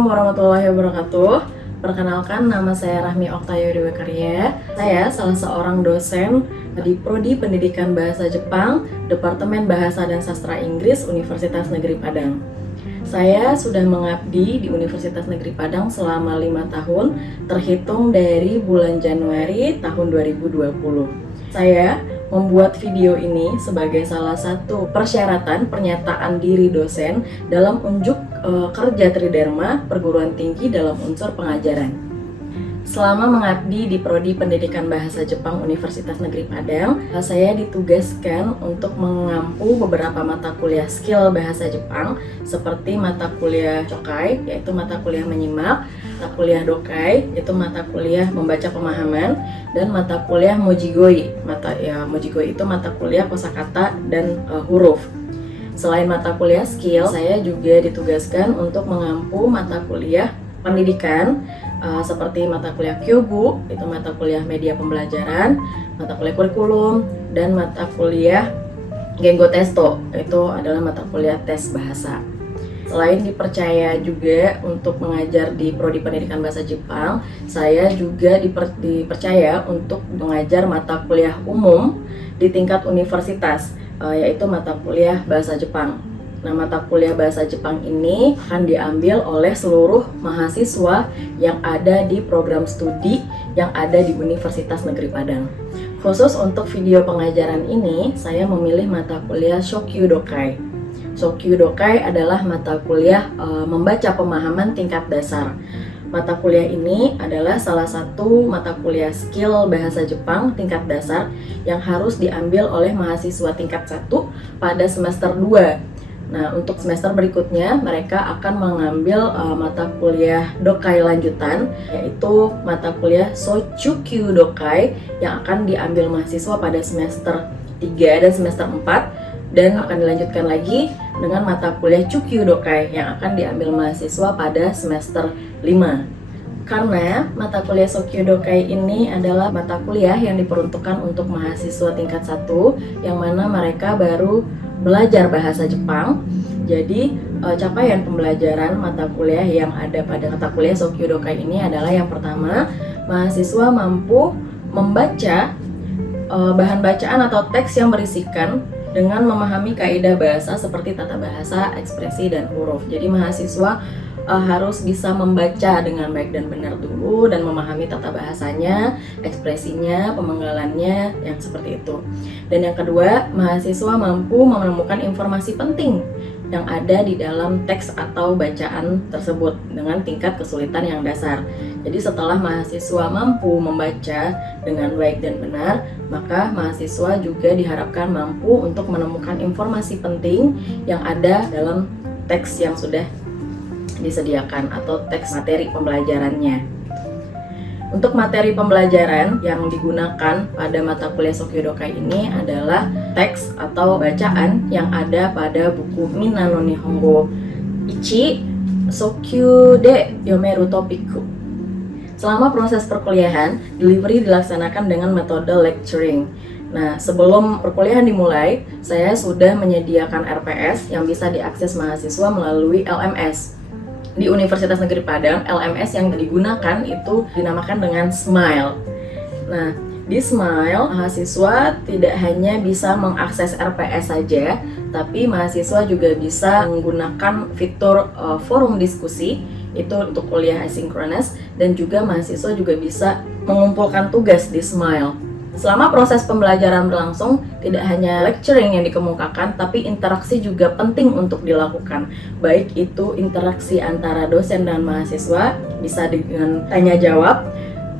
Assalamualaikum warahmatullahi wabarakatuh. Perkenalkan, nama saya Rahmi Oktayo Dewi Karya. Saya salah seorang dosen di Prodi Pendidikan Bahasa Jepang, Departemen Bahasa dan Sastra Inggris, Universitas Negeri Padang. Saya sudah mengabdi di Universitas Negeri Padang selama 5 tahun, terhitung dari bulan Januari tahun 2020. Saya membuat video ini sebagai salah satu persyaratan pernyataan diri dosen dalam unjuk kerja Tridharma perguruan tinggi dalam unsur pengajaran. Selama mengabdi di Prodi Pendidikan Bahasa Jepang Universitas Negeri Padang, saya ditugaskan untuk mengampu beberapa mata kuliah skill bahasa Jepang seperti mata kuliah Chokai, yaitu mata kuliah menyimak, mata kuliah Dokai, yaitu mata kuliah membaca pemahaman, dan mata kuliah Mojigoi. Mojigoi itu mata kuliah kosakata dan huruf. Selain mata kuliah skill, saya juga ditugaskan untuk mengampu mata kuliah pendidikan seperti mata kuliah Kyobu, itu mata kuliah media pembelajaran, mata kuliah kurikulum, dan mata kuliah Gengo Testo, itu adalah mata kuliah tes bahasa. Selain dipercaya juga untuk mengajar di Prodi Pendidikan Bahasa Jepang, saya juga dipercaya untuk mengajar mata kuliah umum di tingkat universitas, yaitu mata kuliah Bahasa Jepang. Nah, mata kuliah Bahasa Jepang ini akan diambil oleh seluruh mahasiswa yang ada di program studi yang ada di Universitas Negeri Padang. Khusus untuk video pengajaran ini, saya memilih mata kuliah Shokyu Dokai. Shokyu Dokai adalah mata kuliah membaca pemahaman tingkat dasar. Mata kuliah ini adalah salah satu mata kuliah skill bahasa Jepang tingkat dasar yang harus diambil oleh mahasiswa tingkat 1 pada semester 2. Nah, untuk semester berikutnya mereka akan mengambil mata kuliah Dokai lanjutan, yaitu mata kuliah Sochukyu Dokai yang akan diambil mahasiswa pada semester 3 dan semester 4, dan akan dilanjutkan lagi dengan mata kuliah Chukyu Dokai yang akan diambil mahasiswa pada semester 5. Karena mata kuliah Shokyu Dokai ini adalah mata kuliah yang diperuntukkan untuk mahasiswa tingkat 1 yang mana mereka baru belajar bahasa Jepang. Jadi capaian pembelajaran mata kuliah yang ada pada mata kuliah Shokyu Dokai ini adalah yang pertama, mahasiswa mampu membaca bahan bacaan atau teks yang berisikan dengan memahami kaidah bahasa seperti tata bahasa, ekspresi, dan huruf. Jadi mahasiswa harus bisa membaca dengan baik dan benar dulu dan memahami tata bahasanya, ekspresinya, pemenggalannya, yang seperti itu. Dan yang kedua, mahasiswa mampu menemukan informasi penting yang ada di dalam teks atau bacaan tersebut dengan tingkat kesulitan yang dasar. Jadi setelah mahasiswa mampu membaca dengan baik dan benar, maka mahasiswa juga diharapkan mampu untuk menemukan informasi penting yang ada dalam teks yang sudah disediakan atau teks materi pembelajarannya. Untuk materi pembelajaran yang digunakan pada mata kuliah Shokyu Dokai ini adalah teks atau bacaan yang ada pada buku Minna no Nihongo Ichi Shokyu de Yomeru Topiku. Selama proses perkuliahan, delivery dilaksanakan dengan metode lecturing. Nah, sebelum perkuliahan dimulai, saya sudah menyediakan RPS yang bisa diakses mahasiswa melalui LMS. Di Universitas Negeri Padang, LMS yang digunakan itu dinamakan dengan Smile. Nah, di Smile, mahasiswa tidak hanya bisa mengakses RPS saja, tapi mahasiswa juga bisa menggunakan fitur forum diskusi, itu untuk kuliah asinkronus, dan juga mahasiswa juga bisa mengumpulkan tugas di Smile. Selama proses pembelajaran berlangsung, tidak hanya lecturing yang dikemukakan, tapi interaksi juga penting untuk dilakukan. Baik itu interaksi antara dosen dan mahasiswa, bisa dengan tanya jawab,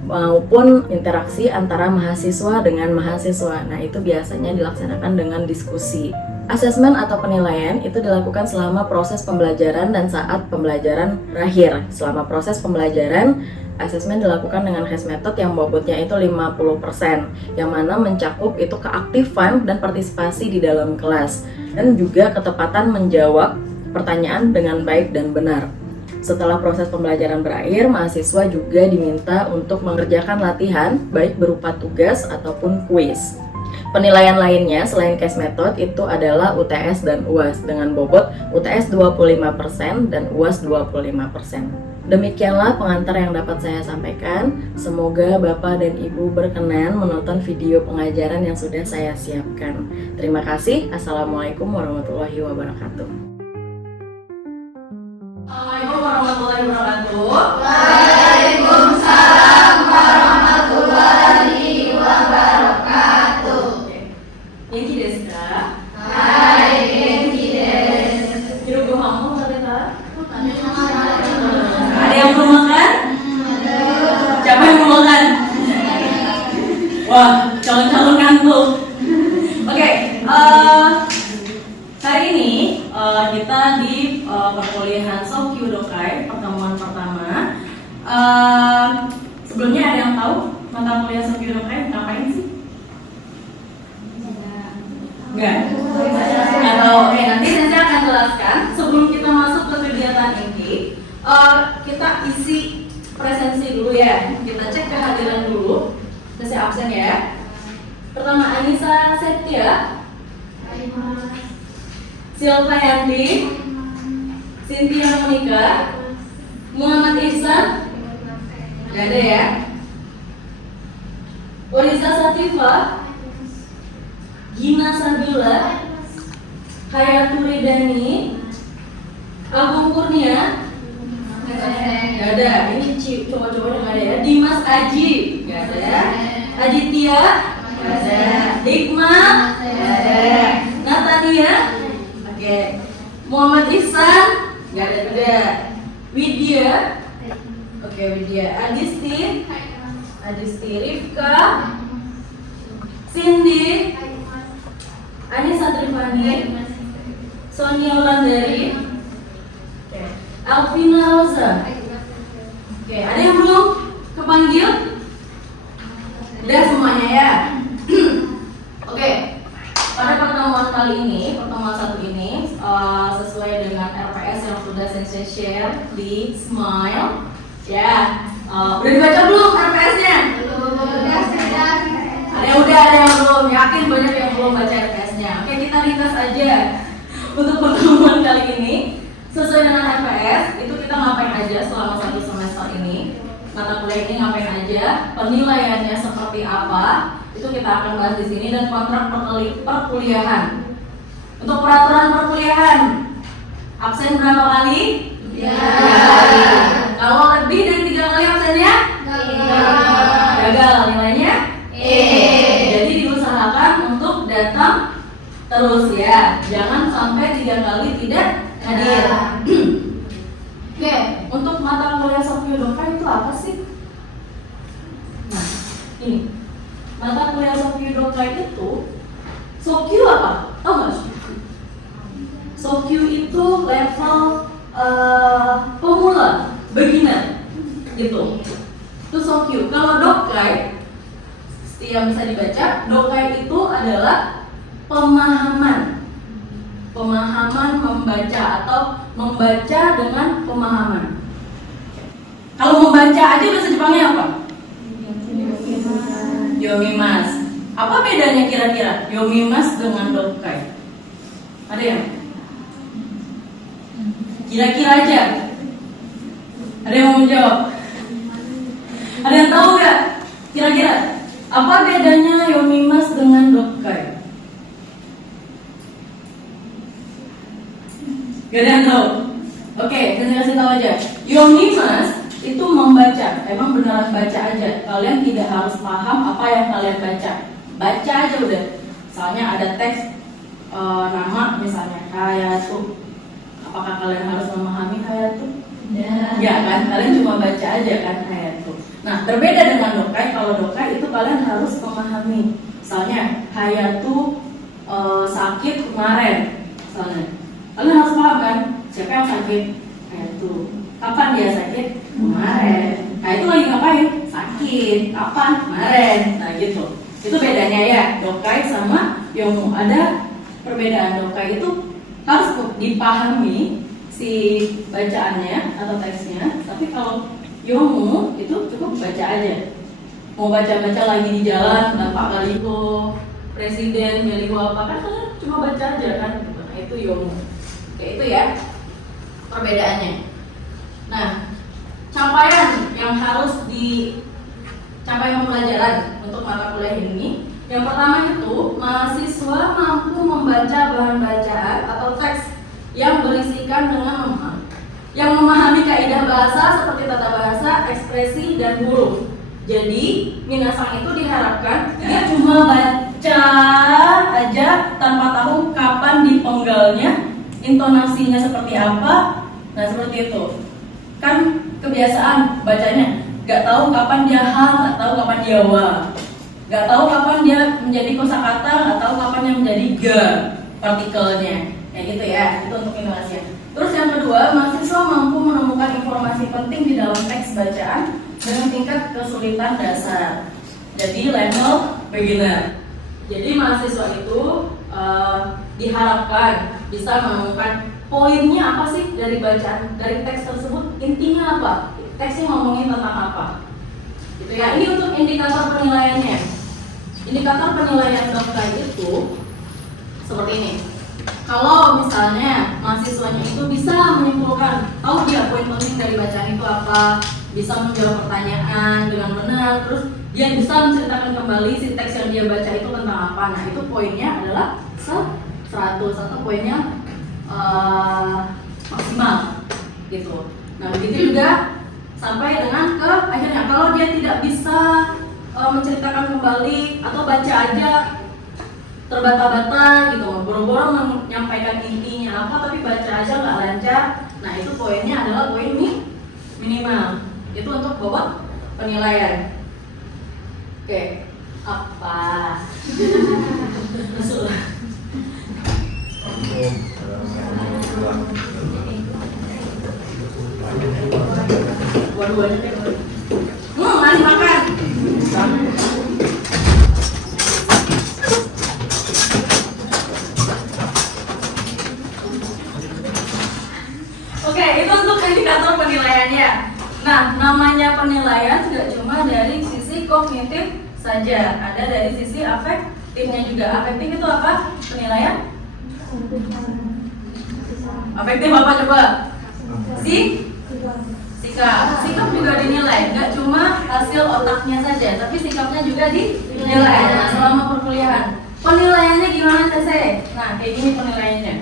maupun interaksi antara mahasiswa dengan mahasiswa. Nah, itu biasanya dilaksanakan dengan diskusi. Asesmen atau penilaian itu dilakukan selama proses pembelajaran dan saat pembelajaran berakhir. Selama proses pembelajaran, asesmen dilakukan dengan HAS method yang bobotnya itu 50%, yang mana mencakup itu keaktifan dan partisipasi di dalam kelas, dan juga ketepatan menjawab pertanyaan dengan baik dan benar. Setelah proses pembelajaran berakhir, mahasiswa juga diminta untuk mengerjakan latihan baik berupa tugas ataupun kuis. Penilaian lainnya selain case method itu adalah UTS dan UAS dengan bobot UTS 25% dan UAS 25%. Demikianlah pengantar yang dapat saya sampaikan. Semoga Bapak dan Ibu berkenan menonton video pengajaran yang sudah saya siapkan. Terima kasih. Assalamualaikum warahmatullahi wabarakatuh. Assalamualaikum warahmatullahi wabarakatuh. Waalaikumsalam warahmatullahi wabarakatuh. Genki desu ka? Hai, genki desu. Hirogo hamon tabeta? Ada yang belum makan? Siapa yang belum makan? Wah, calon-calon ngantuk. Oke, hari ini kita di perkuliahan Sokyu Dokai pertemuan pertama. Sebelumnya ada yang tahu mata kuliah Sokyu Dokai ngapain sih? Enggak. Atau oke, nanti saya akan jelaskan. Sebelum kita masuk ke kegiatan ini, kita isi presensi dulu ya. Kita cek kehadiran dulu. Saya absen ya. Pertama Anissa Setia, Silva Yanti, Cynthia Monica, Muhammad Ihsan, nggak ada ya. Oriza Sativa, Gina Sabila, Hayatul Ridani, Agung Kurnia, nggak ada. Ini coba-coba yang ada ya. Dimas Aji, nggak ada. Aditya, nggak ada. Hikmah, nggak ada. Natania, oke. Muhammad Ihsan, nggak ada juga. Widya, oke Widya. Adisti, Rifka, Cindy, Anissa Trifani, Sonia Wulandari, Alvina Rosa. Oke, ada yang belum kepanggil? Udah semuanya ya. Oke, pada pertemuan kali ini, pertemuan satu ini, sesuai dengan RPS yang sudah saya share di Smile, ya. Udah dibaca belum RPS-nya? Ada yang udah, ada yang belum. Yakin banyak yang belum baca RPS-nya. Oke, kita ringkas aja untuk pertemuan kali ini. Sesuai dengan RPS, itu kita ngapain aja selama 1 semester ini. Mata kuliah ini ngapain aja, penilaiannya seperti apa, itu kita akan bahas di sini. Dan kontrak perkuliahan. Untuk peraturan perkuliahan, absen berapa kali? 3 kali. Kalau lebih dari 3 kali absennya? Gagal, nilainya? Jadi diusahakan untuk datang terus ya. Jangan sampai 3 kali tidak hadir. Oke, untuk mata kuliah Sokyu Dokai itu apa sih? Nah, ini mata kuliah Sokyu Dokai itu, Sokyu apa? Tahu nggak Sokyu? Sokyu itu level pemula, beginner, gitu. Itu Sokyu. Kalau Dokai, yang bisa dibaca, Dokai itu adalah pemahaman membaca atau membaca dengan pemahaman. Kalau membaca aja bahasa Jepangnya apa? Yomimas. Apa bedanya kira-kira Yomimas dengan Dokai? Ada yang? Kira-kira aja. Ada yang mau menjawab? Ada yang tahu nggak? Kira-kira apa bedanya Yomimas dengan Dokai? Gak ada yang tahu? Oke, saya kasih tahu aja. Yomimas itu membaca, emang beneran baca aja. Kalian tidak harus paham apa yang kalian baca. Baca aja udah. Misalnya ada teks nama, misalnya Hayatu. Apakah kalian harus memahami Hayatu? Ya kan, kalian cuma baca aja kan Hayatu. Nah, berbeda dengan Dokai. Kalau Dokai itu kalian harus memahami. Misalnya Hayatu sakit kemarin, misalnya. Kalian harus paham kan, siapa yang sakit? Hayatu. Kapan dia sakit? Kemarin. Nah itu lagi ngapain? Sakit. Kapan? Kemarin. Nah gitu. Itu bedanya ya, Dokai sama Yomu. Ada perbedaan. Dokai itu harus dipahami si bacaannya atau teksnya. Tapi kalau Yomu itu cukup baca aja. Mau baca-baca lagi di jalan, berapa kali kok presiden, beliau apa kan kalian cuma baca aja kan gitu. Nah itu yomu. Oke, itu ya perbedaannya. Nah, capaian yang harus dicapai pembelajaran untuk mata kuliah ini, yang pertama itu mahasiswa mampu membaca bahan bacaan atau teks yang berisikan yang memahami kaidah bahasa seperti tata bahasa, ekspresi, dan huruf. Jadi, minasang itu diharapkan dia cuma baca aja tanpa tahu kapan dipenggalnya, intonasinya seperti apa. Nah, seperti itu. Kan kebiasaan bacanya, gak tahu kapan dia hal, gak tahu kapan dia wa, gak tahu kapan dia menjadi kosakata, gak tahu kapan yang menjadi ga partikelnya. Kayak gitu ya, itu untuk intonasinya. Terus yang kedua, mahasiswa mampu menemukan informasi penting di dalam teks bacaan dengan tingkat kesulitan dasar. Jadi level beginner. Jadi mahasiswa itu diharapkan bisa menemukan poinnya apa sih dari bacaan, dari teks tersebut, intinya apa, teksnya ngomongin tentang apa. Gitu ya. Ini untuk indikator penilaiannya. Indikator penilaian dokter itu seperti ini. Kalau misalnya mahasiswanya itu bisa menyimpulkan, tahu dia poin penting dari bacaan itu apa, bisa menjawab pertanyaan dengan benar, terus dia bisa menceritakan kembali si teks yang dia baca itu tentang apa. Nah itu poinnya adalah 100 atau poinnya maksimal gitu. Nah begitu juga sampai dengan ke akhirnya. Kalau dia tidak bisa menceritakan kembali atau baca aja terbata-bata gitu, boro-boro menyampaikan intinya apa tapi baca aja nggak lancar, nah itu poinnya adalah poin minimal. Itu untuk bobot penilaian. Oke, apa? Masuklah. Dua-duanya ngasih makan. Oke, itu untuk indikator penilaiannya. Nah, namanya penilaian tidak cuma dari sisi kognitif saja, ada dari sisi afektifnya juga. Afektif itu apa? Penilaian? Afektif apa coba? Sikap. Sikap juga dinilai, nggak cuma hasil otaknya saja, tapi sikapnya juga dinilai. Nah, selama perkuliahan, penilaiannya gimana Tese? Nah, kayak gini penilaiannya.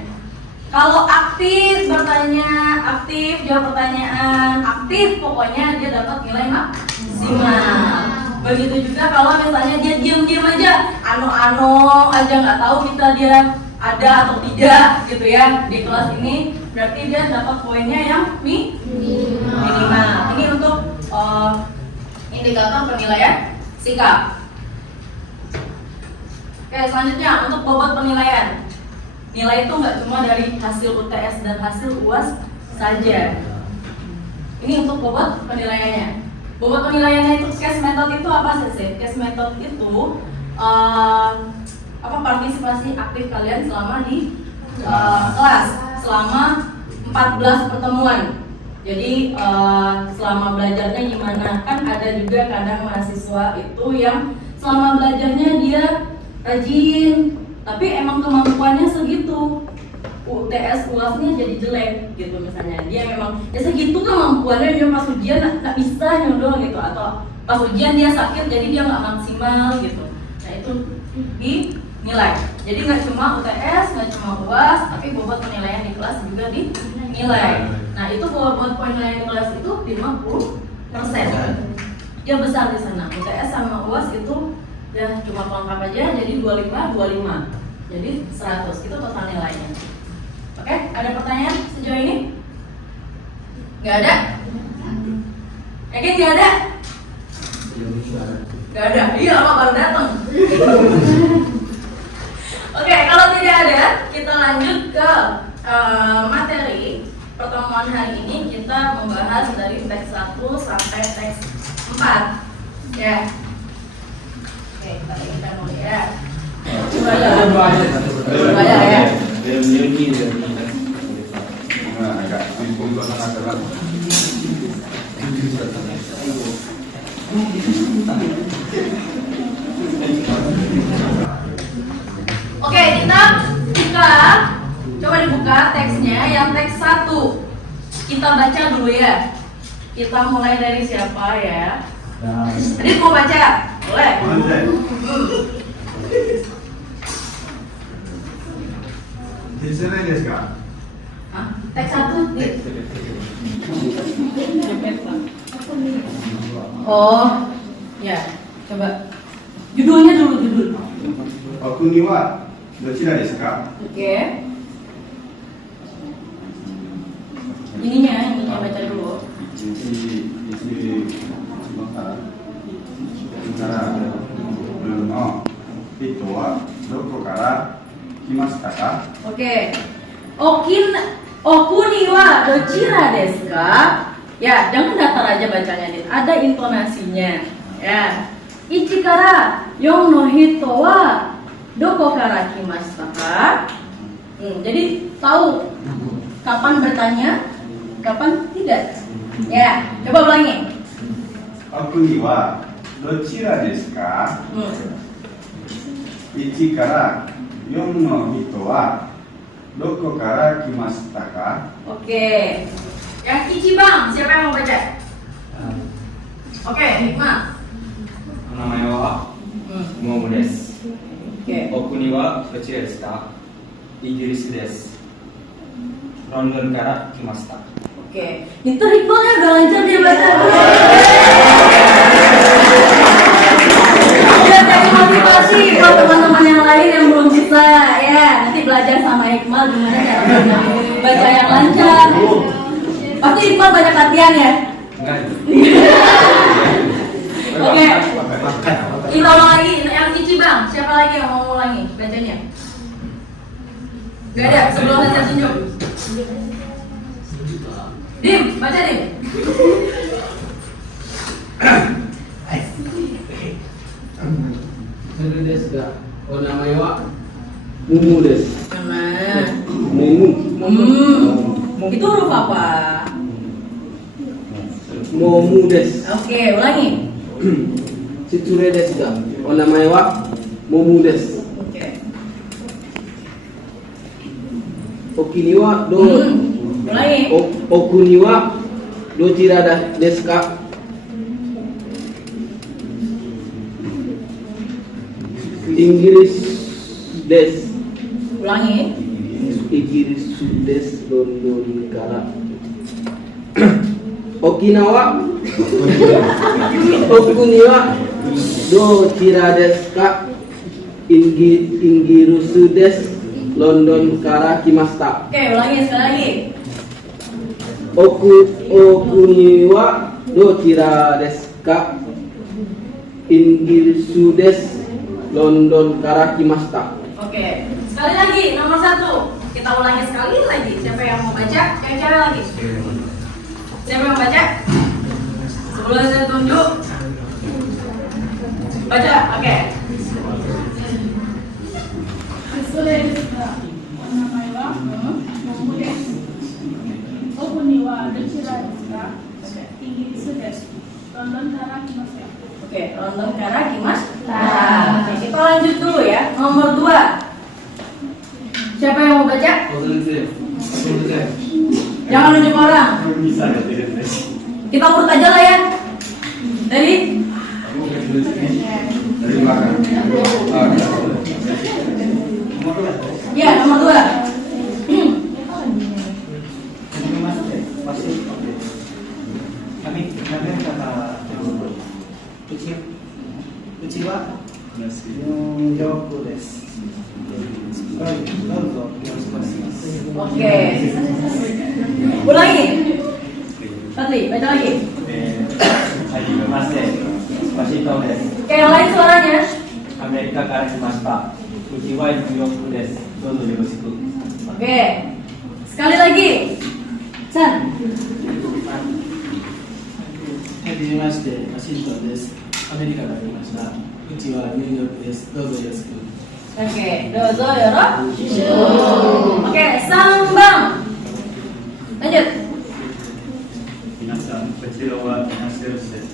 Kalau aktif bertanya, aktif jawab pertanyaan, aktif pokoknya dia dapat nilai maksimal. Begitu juga kalau misalnya dia diam-diam aja, ano-ano aja nggak tahu kita dia ada atau tidak gitu ya di kelas ini, berarti dia dapat poinnya yang minimal. Ini untuk indikator penilaian sikap. Oke, selanjutnya untuk bobot penilaian. Nilai itu nggak cuma dari hasil UTS dan hasil UAS saja. Ini untuk bobot penilaiannya. Bobot penilaiannya itu case method itu apa sih? Case method itu partisipasi aktif kalian selama di kelas selama 14 pertemuan. Jadi selama belajarnya gimana? Kan ada juga kadang mahasiswa itu yang selama belajarnya dia rajin, tapi emang kemampuannya segitu, UTS UASnya jadi jelek gitu misalnya. Dia memang ya segitu kemampuannya, dia pas ujian nggak bisa nyodol gitu, atau pas ujian dia sakit jadi dia nggak maksimal gitu. Nah itu dinilai. Jadi nggak cuma UTS, nggak cuma UAS, tapi bobot penilaian di kelas juga dinilai. Nah itu bobot penilaian di kelas itu 50%. Dia besar di sana. UTS sama UAS itu ya cuma pelengkap aja, jadi 25. Jadi 100 itu total nilainya. Oke, ada pertanyaan sejauh ini? Gak ada? Yakin gak ada? Gak ada? Iya, apa baru datang? Oke, kalau tidak ada, kita lanjut ke materi pertemuan hari ini. Kita membahas dari teks 1 sampai teks 4 ya. Oke, tadi kita mau lihat. Coba ya. Sekarang coba dibuka teksnya yang teks 1. Kita baca dulu ya. Kita mulai dari siapa ya? Adit mau baca? Boleh? Hah? Teks 1 Dit. Oh, ya. Coba. Judulnya dulu, judul. お国はどちらですか？ Oke. Ininya baca dulu. Oke. Okuni wa dochira desu ka? Ya, jangan datar aja bacanya, Dit. Ada intonasinya. Ya. Ichi kara yon no hito wa doko kara kimashita ka? Jadi tahu kapan bertanya, kapan tidak. Ya, coba ulangi. お国はどちらですか？1から4の人はどこから来ましたか？ Oke. Yang Ichi Bang, siapa yang mau baca? Oke, Hikmah. お名前はモモです。 Oke. お国はどちらですか？イギリスです。ロンドンから来ました。 Oke. Itu Hikmahnya udah lancar dia baca. Dia kasih motivasi buat teman-teman yang lain yang belum bisa. Ya, nanti belajar sama Hikmah gimana cara baca yang lancar. Pasti Hikmah banyak latihan ya. Enggak. Oke. Kita ulang lagi. Yang Cici Bang, siapa lagi yang mau ulangi bacanya? Gak ada, sebelumnya saya tunjuk. Dim, baca Dim. それですが、お名前はムムです。 Nah. ムム。 Itu huruf apa? モムです。 Oke, ulangi. 失礼ですが、お名前はモムです。 Oke. お国はどう、Ulangi. お国はどちらですか？ イギリスです。 Ulangi. イギリスです。ロンドンから沖縄お国はどちらですか？イギリスです。ロンドンから来ました。 Oke, ulangi sekali lagi. お国はどちらですか？イギリスです。ロンドンから来ました。 Oke, sekali lagi nomor 1. Kita ulangi sekali lagi. Siapa yang mau baca? Yang cewek lagi. Siapa yang mau baca? Sebelum saya tunjuk. Baca, oke. 失礼ですが、お名前はモモです。お国はどちらですか？イギリスです。ロンドンから来ました。 Oke, London Kara Kimas. Nah, oke, kita lanjut dulu ya. Nomor 2. Siapa yang mau baca? Jangan nunjuk orang. Kita urut aja lah ya. Dari Dari belakang. ya, nomor 2. Oke. Ulangi. Fadli, baca lagi. Oke, yang lain suaranya. アメリカから来ました。うちはニューヨークです。どうぞよろしく。 Oke. Sekali lagi. San. はじめまして、ワシントンです。アメリカから来ました。うちはニューヨークです。どうぞよろしく。 Oke, dozo yoro. Oke, sambang. Lanjut. 皆さん、こちらはナセルです。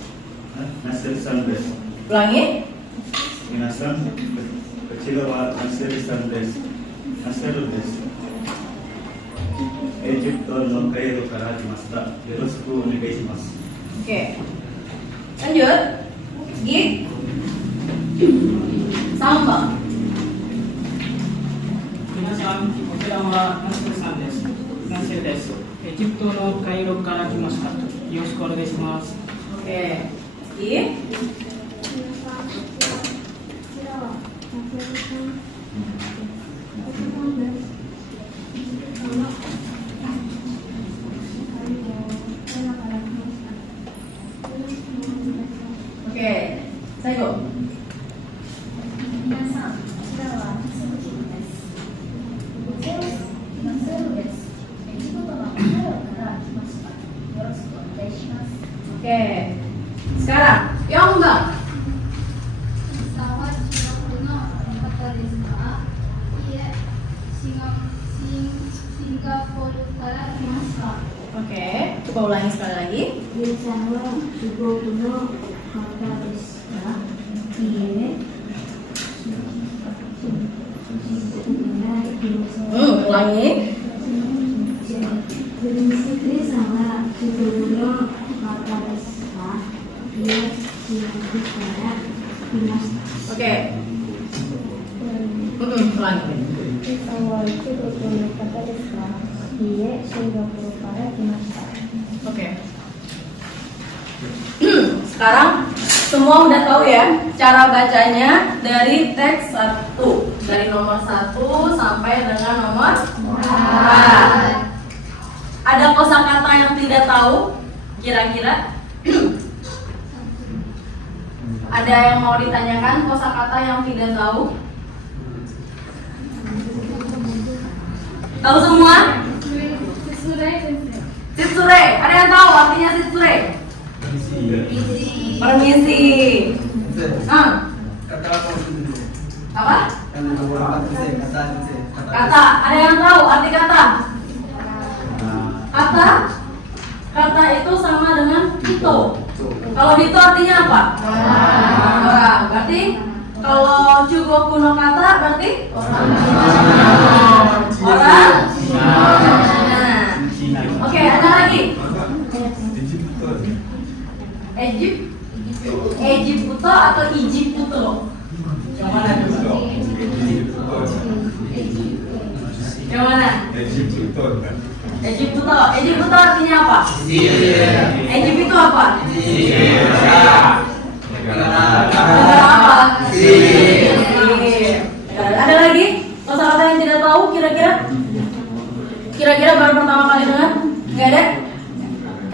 ナセルさんです。 Ulangi. 皆さん、こちらはナセルさんです。naseru desu. Egypto no Kairo kara kimashita. Yoroshiku onegai shimasu. Oke. Lanjut. Gig. Sambal. 皆さん、こちらはナセルさんです。ナセルです。エジプトのカイロから来ました。よろしくお願いします。 Oke. Gig. Oke. Saigo. 皆さん、こちらはセブキンです。ナセルです。エジプトのカイロから来ました。よろしくお願いします。 Oke. Sekarang Yongbang. さんは中国の方ですか？いえ、シンガポールから来ました。 Oke. Coba ulangi sekali lagi. ゆうちゃんは中国の方ですか？いえ、Ulangi. レイさんは中国の方ですか？いえ、中国から来ました。 Oke. Ulangi. レイさんは中国の方ですか？いえ、シンガポールから来ました。 Oke. Sekarang semua udah tahu ya cara bacanya dari teks 1, dari nomor 1 sampai dengan nomor 4. Ada kosakata yang tidak tahu kira-kira? Ada yang mau ditanyakan kosakata yang tidak tahu? Tahu semua? Sitsure, ada yang tahu artinya sitsure? Permisi. Apa? Kata. Ada yang tahu arti kata? Kata itu sama dengan hito. Kalau hito artinya apa? Orang. Berarti kalau Chugoku no kata berarti orang. Nah. Oke, ada lagi. Egypto atau Egypto? Yang mana dulu? Yang mana? Egypto artinya apa? Egypto apa? Negara apa? Ada lagi kosakata yang tidak tahu kira-kira? Kira-kira baru pertama kali dengar? Nggak ada?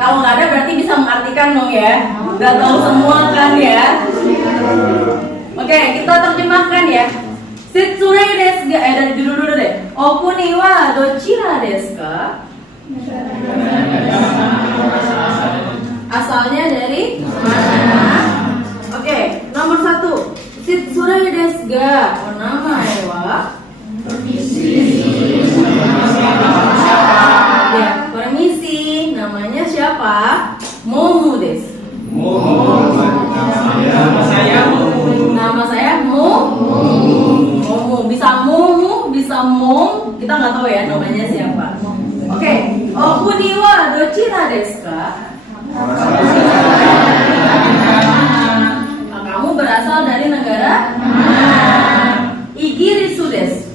Kalau nggak ada berarti bisa mengartikan dong ya. Udah tahu semua kan ya? Oke, kita terjemahkan ya. Sitsure desu ga, dari judul dulu deh. Okuni wa dochira desu ka? Asalnya dari mana? Oke, nomor 1. Sitsure desu ga? Onamae wa? Ya, permisi. Namanya siapa? Momo desu. Nama saya Momo. Bisa Momo, bisa Mom. Kita nggak tahu ya namanya siapa. Oke. Okuni wa dochira desu ka? Kamu berasal dari negara mana? Igirisu desu.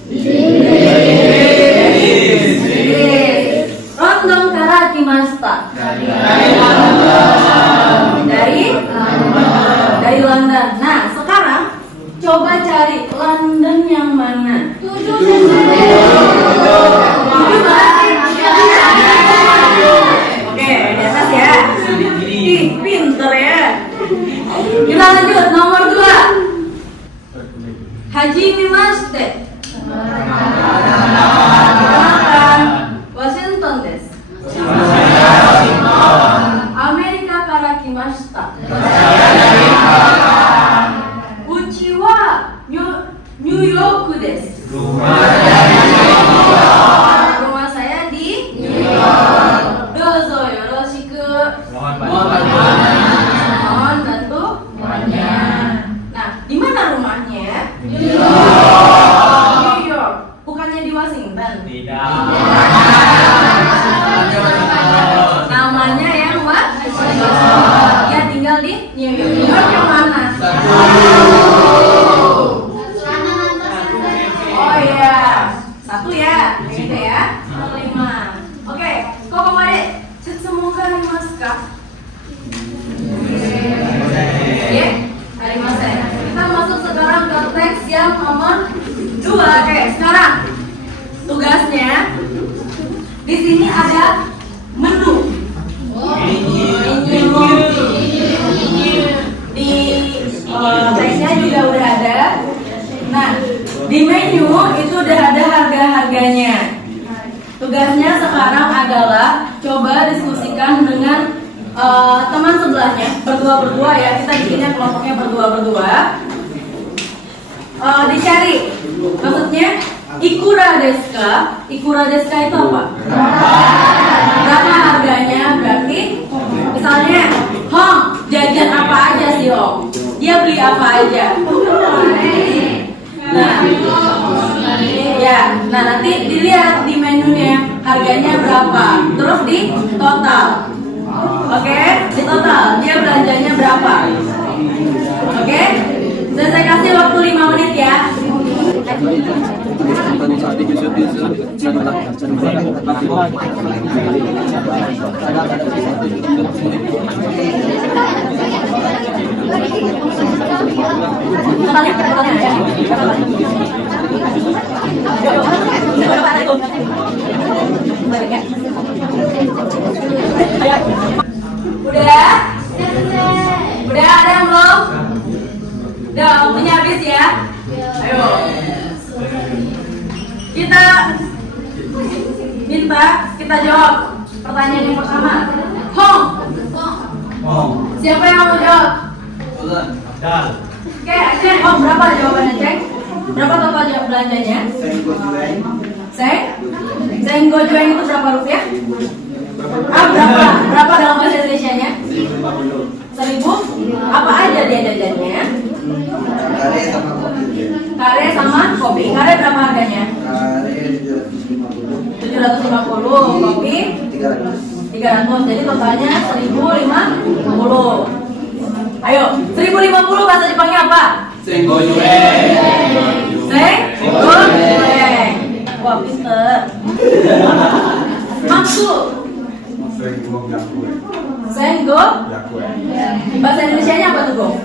London kara kimashita. Dari London. Nah, sekarang coba cari London yang mana? 7 Oke, di atas ya. Ih, pinter ya. Kita lanjut nomor 2. Haji Mimashite. Washington desu. Amerika kara kimashita. Uchi wa New York desu. Rumah saya di New York. Dozo yoroshiku. Mohon bantu. Nah, di mana rumahnya? New York. Bukannya di Washington. diskusikan dengan teman sebelahnya berdua ya, kita bikinnya kelompoknya berdua. Dicari, maksudnya ikura deska itu apa? Berapa harganya? Berarti misalnya Hong jajan apa aja sih Hong? Dia beli apa aja? Nah nanti dilihat di menunya harganya berapa, terus di total. Oke, di total dia belanjanya berapa? Oke, dan saya kasih waktu 5 menit ya. Udah ada yang belum? Udah, waktunya habis ya. Ayo. Kita jawab pertanyaan yang pertama. Hong. Siapa yang mau jawab? Oke, Ceng. Hong, berapa jawabannya, Ceng? Berapa total jawab belanjanya? Seng gojueng itu berapa rupiah? Berapa dalam bahasa Indonesianya? 1.000? Apa aja dia jajannya? Kare sama kopi. Kare berapa harganya? 750. Kopi 300. Jadi totalnya 1.050. Ayo, 1.050 bahasa Jepangnya apa? Senggojueng. Wah, pinter. Maksud Senggo. Bahasa Indonesianya apa tuh, Gong?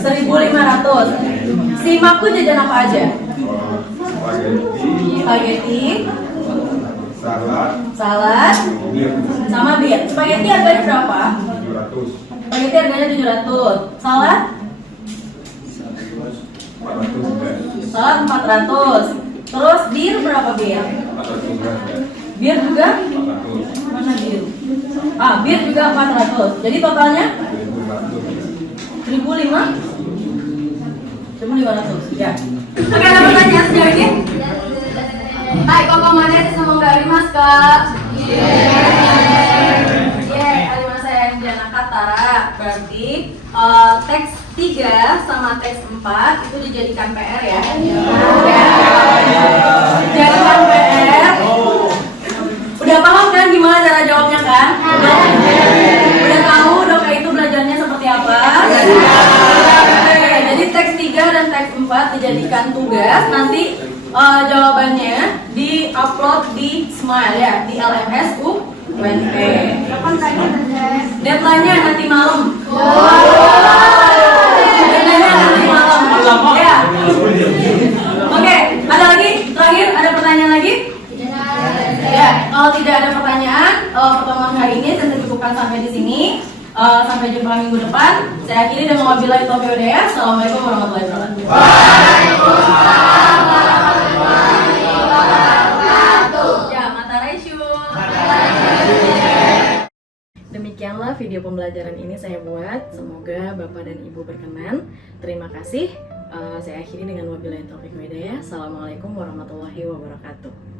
1.500. Si Maku jajan apa aja? Spaghetti, salad, sama bir. Spaghetti harganya berapa? Spaghetti harganya 700. Salad? Salad 400. Terus bir berapa bir? Bir juga? Mana bir? Bir juga 400. Jadi totalnya 1.500 ya. Oke, ada pertanyaan sejauh ini? Hai, kokomane sama nggak arimas kak? Arimas saya yang Diana Katara. Berarti teks 3 sama teks 4 itu dijadikan PR ya? Jadikan PR. Udah paham kan gimana cara jawabnya kan? Udah tahu doka itu belajarnya seperti apa? Jadi teks 3 dan teks 4 dijadikan tugas. Nanti jawabannya di-upload di Smile ya, di LMS UNP. Kapan tanya? Deadline-nya nanti malam. Deadline-nya nanti malam. Ya. Oke, ada lagi? Terakhir, ada pertanyaan lagi? Ya, kalau tidak ada pertanyaan, pertemuan hari ini saya cukupkan sampai di sini. Sampai jumpa minggu depan. Saya akhiri dengan wabillahi taufiq wal hidayah. Assalamualaikum warahmatullahi wabarakatuh. Waalaikumsalam warahmatullahi wabarakatuh. Ya, mata Raisyu. Demikianlah video pembelajaran ini saya buat. Semoga Bapak dan Ibu berkenan. Terima kasih. Saya akhiri dengan wabillahi taufiq wal hidayah. Assalamualaikum warahmatullahi wabarakatuh.